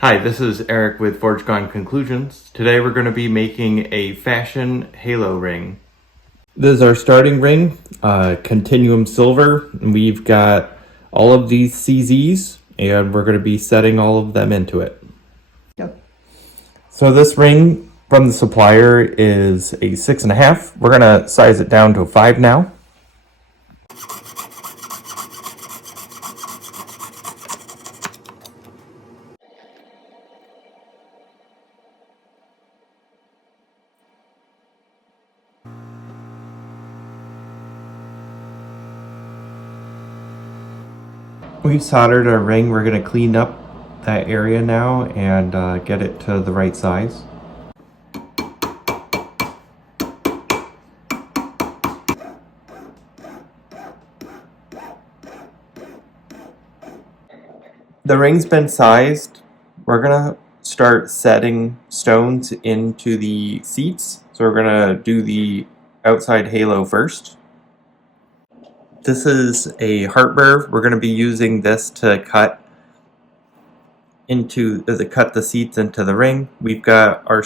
Hi, this is Eric with Forge Gone Conclusions. Today we're going to be making a fashion halo ring. This is our starting ring, Continuum Silver. We've got all of these CZs and we're going to be setting all of them into it. Yep. So this ring from the supplier is a 6.5. We're going to size it down to a 5 now. We've soldered our ring. We're going to clean up that area now and get it to the right size. The ring's been sized. We're gonna start setting stones into the seats. So we're gonna do the outside halo first. This is a heart burr. We're gonna be using this to cut the seats into the ring. We've got our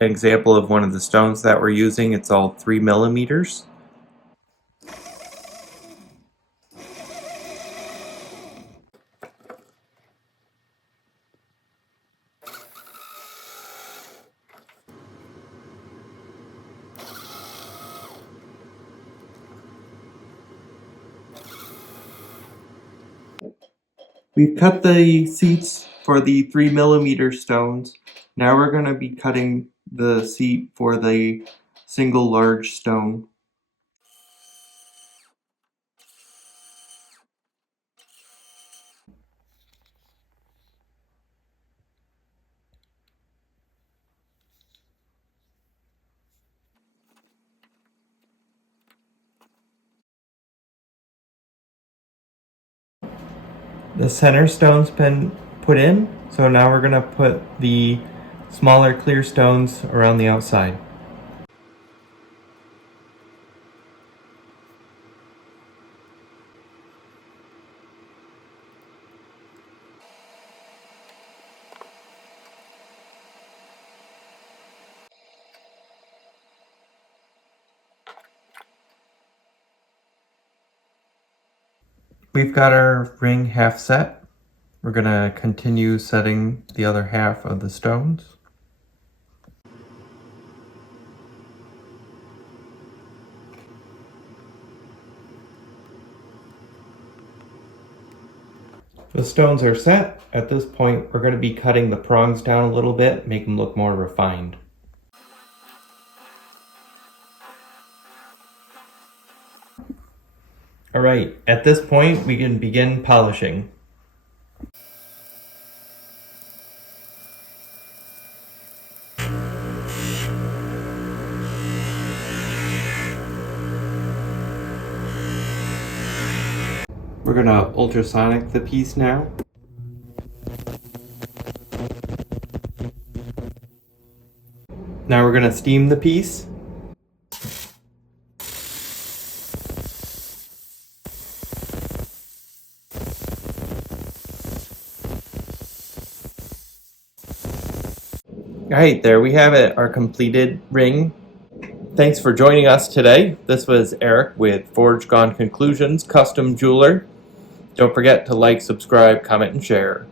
example of one of the stones that we're using. It's all 3 millimeters. We've cut the seats for the 3 millimeter stones. Now we're going to be cutting the seat for the single large stone. The center stone's been put in, so now we're going to put the smaller clear stones around the outside. We've got our ring half set. We're going to continue setting the other half of the stones. The stones are set. At this point, we're going to be cutting the prongs down a little bit, make them look more refined. All right, at this point, we can begin polishing. We're gonna ultrasonic the piece now. Now we're gonna steam the piece. All right, there we have it, our completed ring. Thanks for joining us today. This was Eric with Forge Gone Conclusions, Custom Jeweler. Don't forget to like, subscribe, comment, and share.